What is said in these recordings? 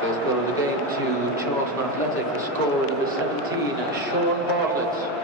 First goal of the game to Charlton Athletic, the scorer number 17, Sean Bartlett.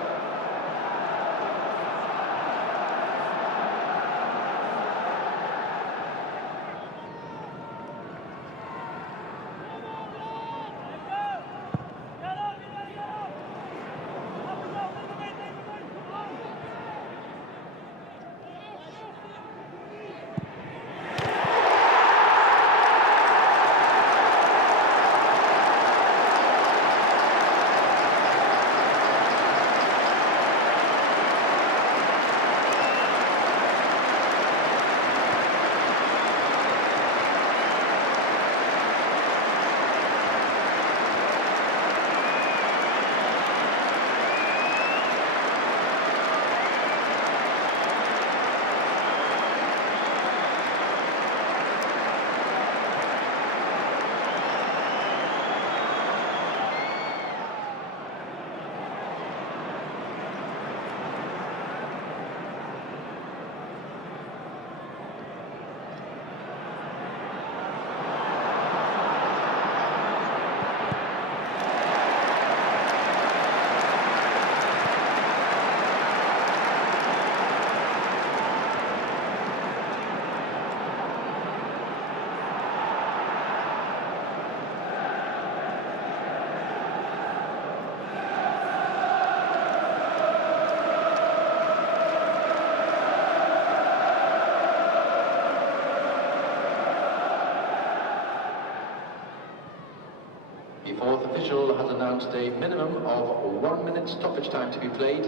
The fourth official has announced a minimum of 1 minute stoppage time to be played.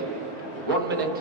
1 minute.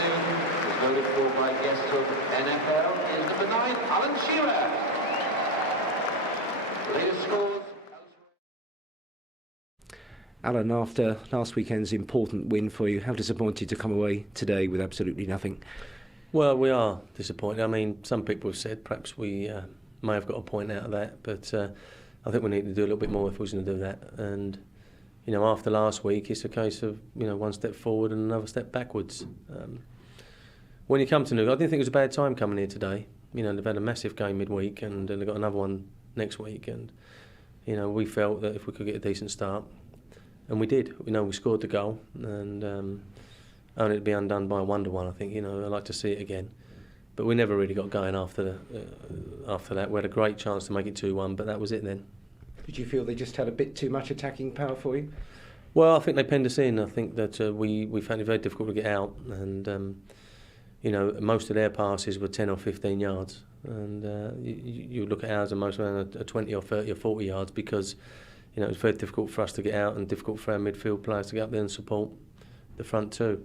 afternoon is loaded for by guests of NFL is number 9, Alan Shearer. Latest scores. Alan, after last weekend's important win for you, how disappointed to come away today with absolutely nothing? Well, we are disappointed. I mean, some people have said perhaps we may have got a point out of that, but I think we need to do a little bit more if we was going to do that. And, you know, after last week, it's a case of, you know, one step forward and another step backwards. When you come to Newcastle, I didn't think it was a bad time coming here today. You know, they've had a massive game midweek and they've got another one next week. And, you know, we felt that if we could get a decent start, and we did. You know, we scored the goal and only to be undone by a 1-1, I think. You know, I'd like to see it again. But we never really got going after that. We had a great chance to make it 2-1, but that was it then. Did you feel they just had a bit too much attacking power for you? Well, I think they penned us in. I think that we found it very difficult to get out. And, you know, most of their passes were 10 or 15 yards. And you look at ours and most of them are 20 or 30 or 40 yards because, you know, it was very difficult for us to get out and difficult for our midfield players to get up there and support the front too.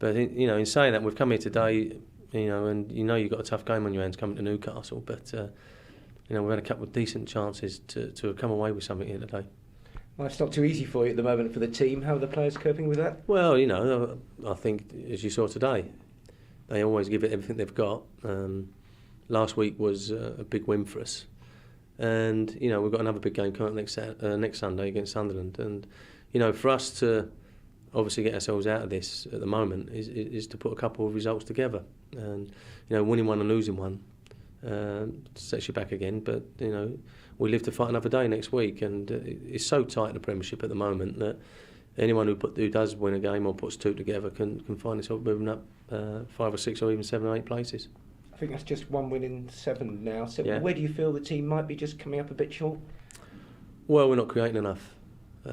But, you know, in saying that, we've come here today, you know, and you know you've got a tough game on your hands coming to Newcastle, but, you know, we've had a couple of decent chances to have come away with something here today. Well, it's not too easy for you at the moment for the team. How are the players coping with that? Well, you know, I think, as you saw today, they always give it everything they've got. Last week was a big win for us. And, you know, we've got another big game coming up next Sunday against Sunderland. And, you know, for us to obviously get ourselves out of this at the moment is to put a couple of results together. And, you know, winning one and losing one sets you back again. But, you know, we live to fight another day next week. And it's so tight in the Premiership at the moment that anyone who does win a game or puts two together can find itself moving up 5 or 6 or even 7 or 8 places. I think that's just 1 win in 7 now. So yeah. Where do you feel the team might be just coming up a bit short? Well, we're not creating enough. You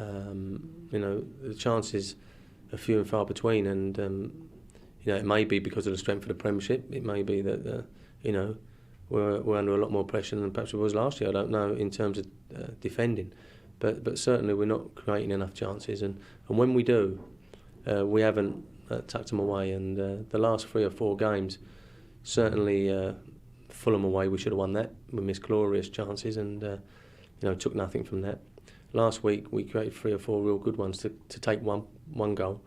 know, the chances are few and far between, and you know, it may be because of the strength of the Premiership. It may be that you know, we're under a lot more pressure than perhaps it was last year. I don't know in terms of defending, but certainly we're not creating enough chances. And when we do, we haven't tucked them away. And the last 3 or 4 games. Certainly, Fulham away, we should have won that. We missed glorious chances and, you know, took nothing from that. Last week, we created 3 or 4 real good ones to take one goal.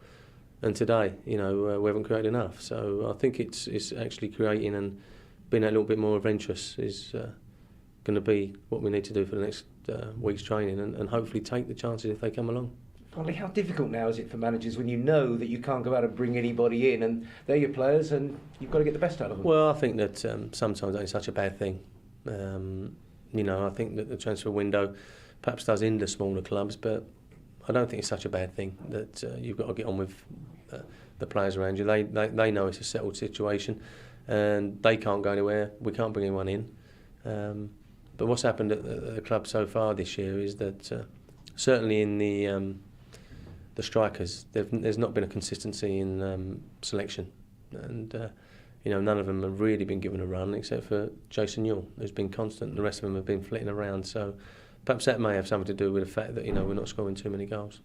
And today, you know, we haven't created enough. So I think it's actually creating and being a little bit more adventurous is going to be what we need to do for the next week's training and hopefully take the chances if they come along. Finally, how difficult now is it for managers when you know that you can't go out and bring anybody in and they're your players and you've got to get the best out of them? Well, I think that sometimes that is such a bad thing. You know, I think that the transfer window perhaps does hinder smaller clubs, but I don't think it's such a bad thing that you've got to get on with the players around you. They know it's a settled situation and they can't go anywhere. We can't bring anyone in. But what's happened at the club so far this year is that certainly in the strikers, there's not been a consistency in selection, and you know, none of them have really been given a run except for Jason Euell, who's been constant. And the rest of them have been flitting around. So perhaps that may have something to do with the fact that, you know, we're not scoring too many goals.